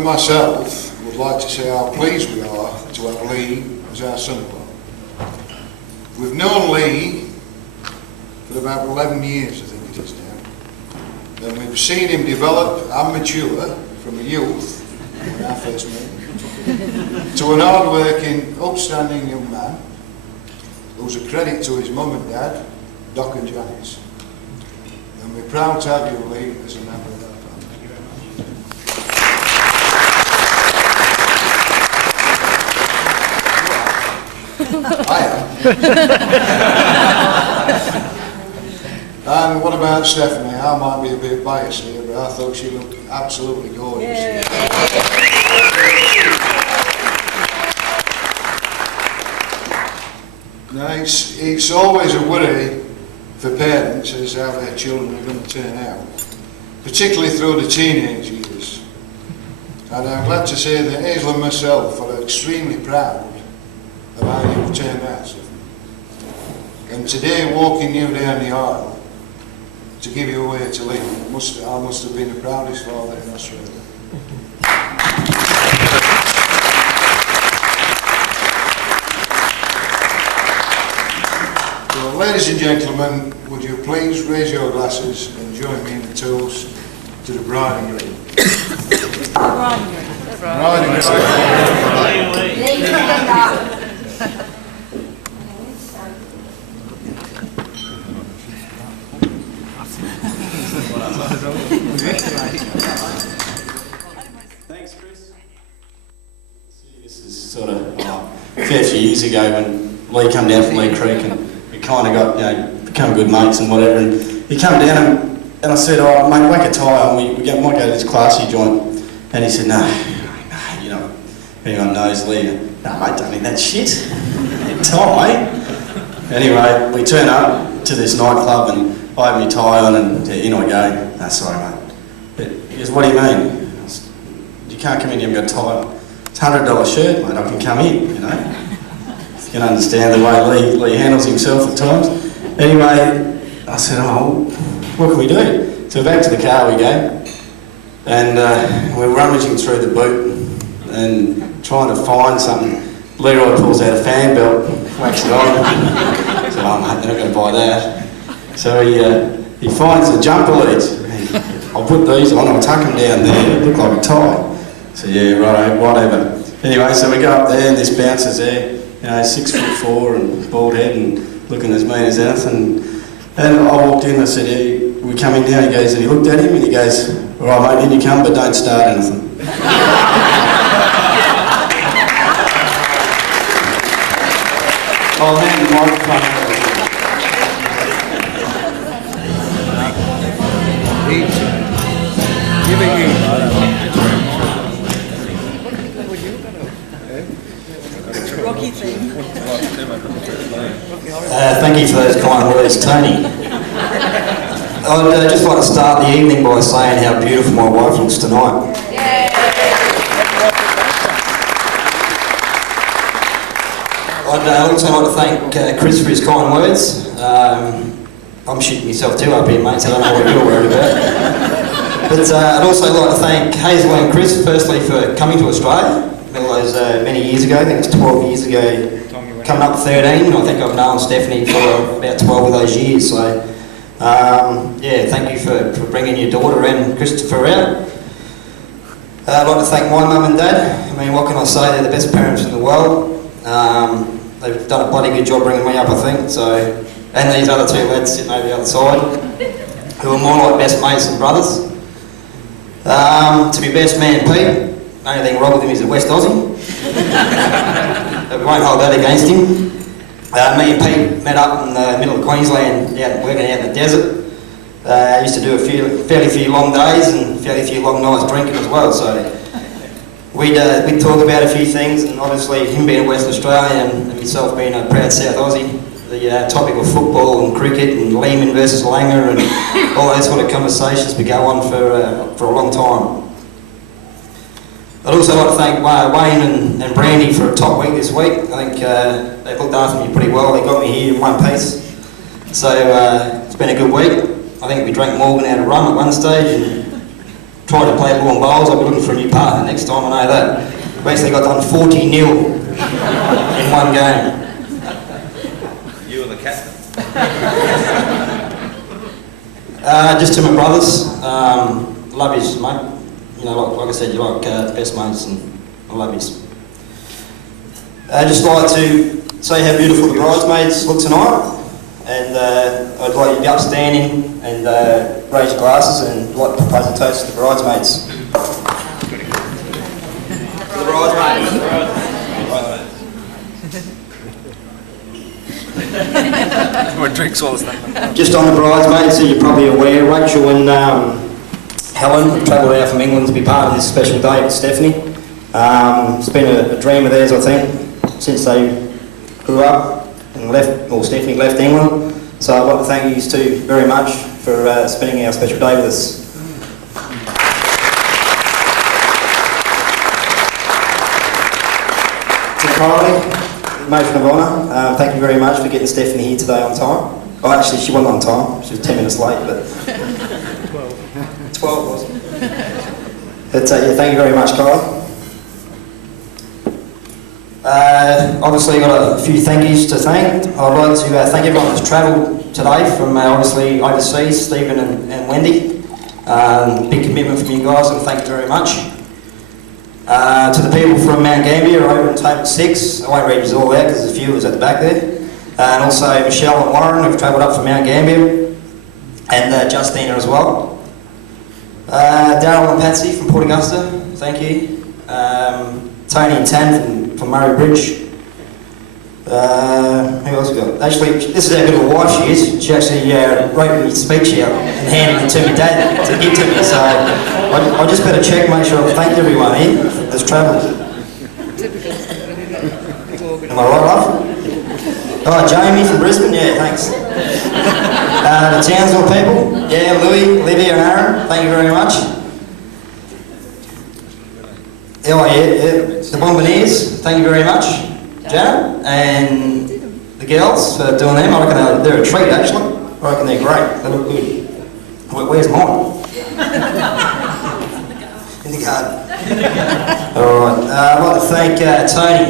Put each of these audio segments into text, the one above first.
and myself would like to say how pleased we are to have Lee as our son-in-law. We've known Lee for about 11 years, I think it is now, and we've seen him develop and mature from a youth, when I first met him, to an hard-working, upstanding young man who's a credit to his mum and dad, Doc and Janice. And we're proud to have you, Lee, as a member of our family. Thank you very much. I am. And what about Stephanie? I might be a bit biased here, but I thought she looked absolutely gorgeous. Yeah. Now, it's always a worry for parents as to how their children are going to turn out, particularly through the teenage years. And I'm glad to say that Hazel and myself are extremely proud of how you've turned out, Stephanie. And today, walking you down the aisle to give you away to Lee, I must have been the proudest father in Australia. Well, ladies and gentlemen, would you please raise your glasses and join me in the toast to the bride and groom. Bride and Thanks, Chris. This is sort of a fair few years ago when Lee come down from Lee Creek and we kind of got, become good mates and whatever. And he come down and I said, oh, mate, whack a tie on, we might go to this classy joint. And he said, no, anyone knows Lee. No, mate, don't need that shit. Tie. Anyway, we turn up to this nightclub and I have my tie on and in I go. No, sorry, mate. He goes, what do you mean? You can't come in here and got a tie on. It's $100 shirt, mate, I can come in, you know. You can understand the way Lee handles himself at times. Anyway, I said, oh, what can we do? So back to the car we go, and we're rummaging through the boot and trying to find something. Leroy pulls out a fan belt, whacks it on. I said, oh mate, they're not going to buy that. So he finds the jumper leads. I'll put these on, I'll tuck them down there, they look like a tie. So yeah, right, whatever. Anyway, so we go up there and this bouncer's there. 6'4" and bald head and looking as mean as anything. And I walked in and I said, yeah, we coming down? He goes, and he looked at him and he goes, all right mate, in you come, but don't start anything. I'll hand the microphone over. Thank you for those kind words, Tony. I'd just like to start the evening by saying how beautiful my wife looks tonight. I'd also like to thank Chris for his kind words. I'm shitting myself too up here, mate, so I don't know what you're worried about. But I'd also like to thank Hazel and Chris, firstly, for coming to Australia. All those many years ago, I think it was 12 years ago, coming up 13. I think I've known Stephanie for about 12 of those years. So, yeah, thank you for bringing your daughter and Christopher out. I'd like to thank my mum and dad. I mean, what can I say? They're the best parents in the world. They've done a bloody good job bringing me up, I think. So, and these other two lads sitting over the other side, who are more like best mates and brothers. To be best man, Pete. The only thing wrong with him is a West Aussie. But we won't hold that against him. Me and Pete met up in the middle of Queensland, working out in the desert. Used to do a fairly few long days and fairly few long nights drinking as well. So we'd talk about a few things, and obviously him being a West Australian and myself being a proud South Aussie, the topic of football and cricket and Lehman versus Langer and all those sort of conversations we go on for a long time. I'd also like to thank Wayne and Brandy for a top week this week. I think they've looked after me pretty well. They got me here in one piece. So it's been a good week. I think we drank Morgan out of rum at one stage and tried to play ball and bowls, I'll be looking for a new partner next time, I know that. We actually got done 40-0 in one game. You and the captain. Just to my brothers, love yous, mate. You know, like I said, you're like best mates, and I love yous. I'd just like to say how beautiful the bridesmaids look tonight, and I'd like you to be upstanding and raise your glasses, and I'd like to propose a toast to the bridesmaids. To the bridesmaids. Everyone drinks all this stuff. Just on the bridesmaids, so you're probably aware, Rachel and Helen have travelled out from England to be part of this special day with Stephanie. It's been a dream of theirs, I think, since they grew up and left, or Stephanie left England. So I'd like to thank you two very much for spending our special day with us. To Kylie, Motion of Honour, thank you very much for getting Stephanie here today on time. Oh, actually, she wasn't on time. She was 10 minutes late, but... 12 was it? But yeah, thank you very much, Kylie. Obviously, got a few thank yous to thank. I'd like to thank everyone that's travelled today from obviously overseas, Stephen and Wendy. Big commitment from you guys, and thank you very much. To the people from Mount Gambier over in table 6, I won't read you all out because there's a few of us at the back there. And also Michelle and Warren who've travelled up from Mount Gambier, and Justina as well. Darryl and Patsy from Port Augusta, thank you. Tony and Tan from Murray Bridge. Who else we got? Actually, this is how good of a wife she is. She actually wrote me a speech out and handed it to my dad to give to me. So I just better check, make sure I've thanked everyone here that's travelled. Am I right, love? Oh, Jamie from Brisbane, yeah, thanks. The Townsville people, yeah, Louis, Olivia and Aaron, thank you very much. Oh yeah, the Bombardiers, thank you very much, Janet, and the girls for doing them. I reckon they're a treat actually. I reckon they're great, they look good. Where's mine? In the garden. Alright, I'd like to thank Tony,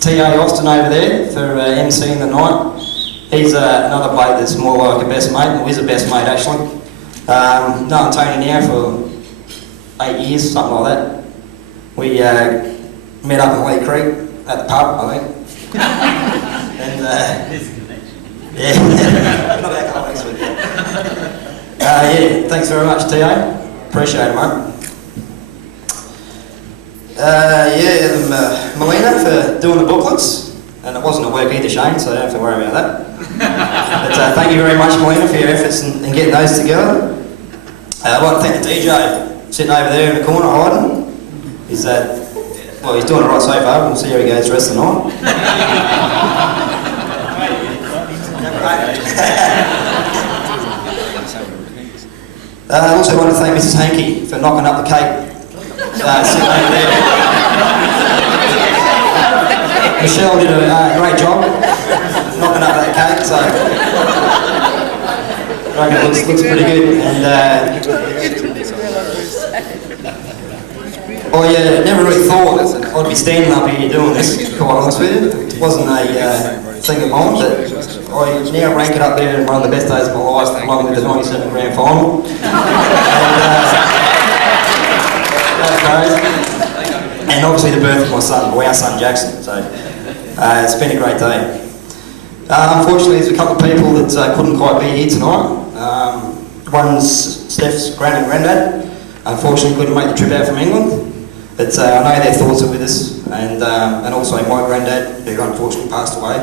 T.A. Austin over there for emceeing the night. He's another bloke that's more like a best mate, or is a best mate actually. Known Tony now for 8 years, something like that. We met up in Lee Creek at the pub, I think. And yeah, not that complex with you. Yeah, thanks very much, T.A. Appreciate it, mate. Melina for doing the booklets, and it wasn't at work either, Shane, so I don't have to worry about that. But thank you very much, Melina, for your efforts in getting those together. I'd like to thank the DJ sitting over there in the corner hiding. He's well, he's doing it right so far. We'll see how he goes the rest of the night. I also want to thank Mrs. Hankey for knocking up the cake. Sitting over there. Michelle did a great job knocking up that cake, so I reckon it looks pretty good. And I never really thought I'd be standing up here doing this, quite honest with you. It wasn't a thing of mine, but I now rank it up there in one of the best days of my life, along with the 97 grand final. And obviously the birth of my son, or our son Jackson, so it's been a great day. Unfortunately, there's a couple of people that couldn't quite be here tonight. One's Steph's granddad. Unfortunately, couldn't make the trip out from England. But I know their thoughts are with us, and also my granddad, who unfortunately passed away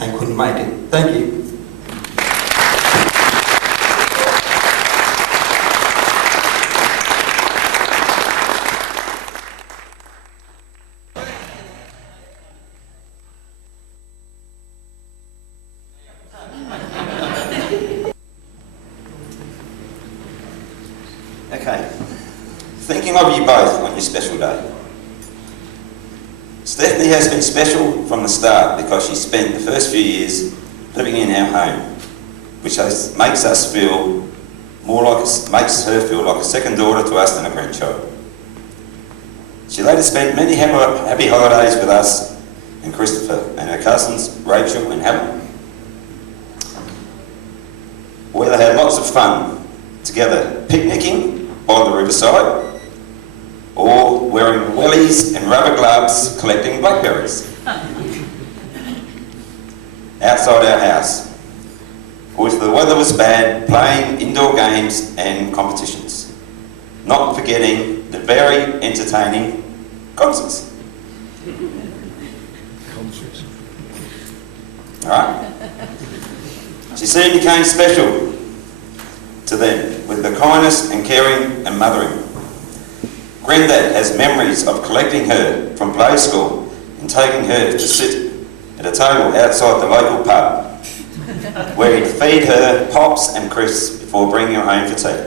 and couldn't make it. Thank you. Okay. Thinking of you both on your special day. Stephanie has been special from the start because she spent the first few years living in our home, which makes us feel makes her feel like a second daughter to us than a grandchild. She later spent many happy holidays with us and Christopher and her cousins Rachel and Helen, where they had lots of fun together, picnicking by the riverside or wearing wellies and rubber gloves collecting blackberries outside our house, or if the weather was bad, playing indoor games and competitions, not forgetting the very entertaining concerts. Alright? She soon became special to them with her kindness and caring and mothering. Grandad has memories of collecting her from play school and taking her to sit at a table outside the local pub where he'd feed her pops and crisps before bringing her home for tea.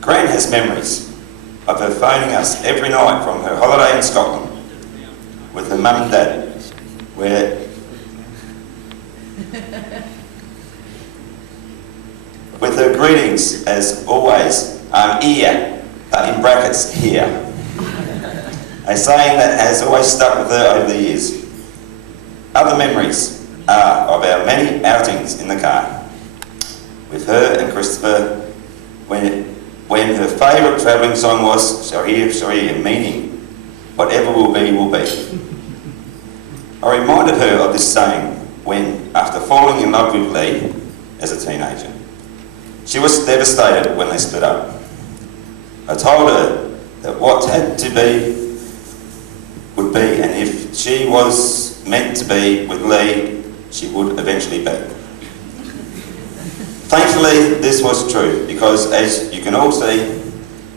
Gran has memories of her phoning us every night from her holiday in Scotland with her mum and dad, where with her greetings as always, here, in brackets, here. A saying that has always stuck with her over the years. Other memories are of our many outings in the car with her and Christopher when her favourite travelling song was Sorry, meaning whatever will be, will be. I reminded her of this saying when, after falling in love with Lee as a teenager, she was devastated when they split up. I told her that what had to be would be, and if she was meant to be with Lee, she would eventually be. Thankfully, this was true, because as you can all see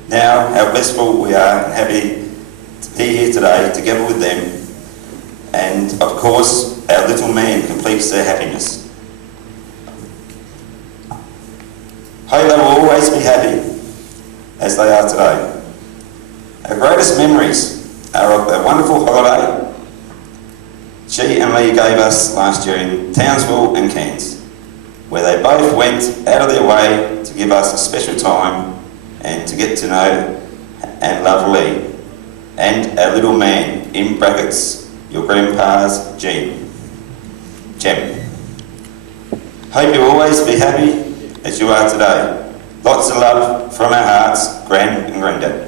now how blissful we are and happy to be here today together with them, and of course our little man completes their happiness. Hope they will always be happy as they are today. Our greatest memories are of the wonderful holiday she and Lee gave us last year in Townsville and Cairns, where they both went out of their way to give us a special time and to get to know and love Lee and our little man, in brackets, your grandpa's Gem. Hope you'll always be happy as you are today. Lots of love from our hearts, Gran and Grandad.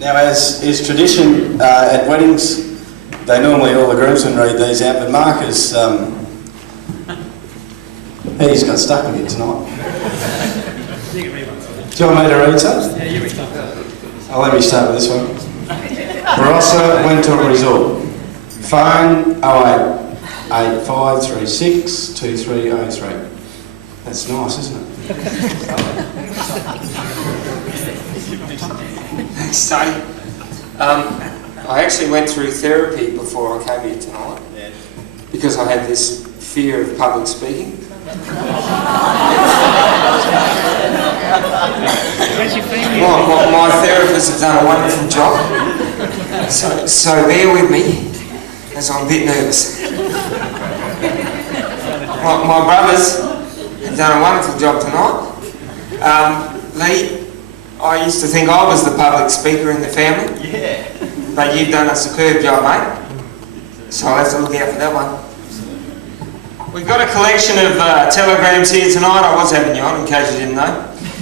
Now, as is tradition at weddings, they normally, all the groomsmen read these out, but Marcus, he's got stuck with it tonight. Do you want me to read some? Yeah, you read some. Oh, let me start with this one. Barossa Winter Resort. Phone 0885362303. That's nice, isn't it? Thanks, Tony. I actually went through therapy before I came here tonight because I had this fear of public speaking. My therapists have done a wonderful job, so bear with me as I'm a bit nervous. My brothers have done a wonderful job tonight. Lee, I used to think I was the public speaker in the family. Yeah. But you've done a superb job, mate. So I'll have to look out for that one. We've got a collection of telegrams here tonight. I was having you on, in case you didn't know.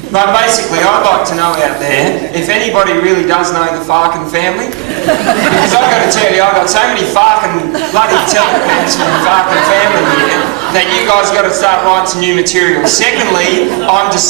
But basically, I'd like to know out there if anybody really does know the Farkin family. Because I've got to tell you, I've got so many Farkin bloody telegrams from the Farkin family here that you guys got to start writing some new material. Secondly, I'm just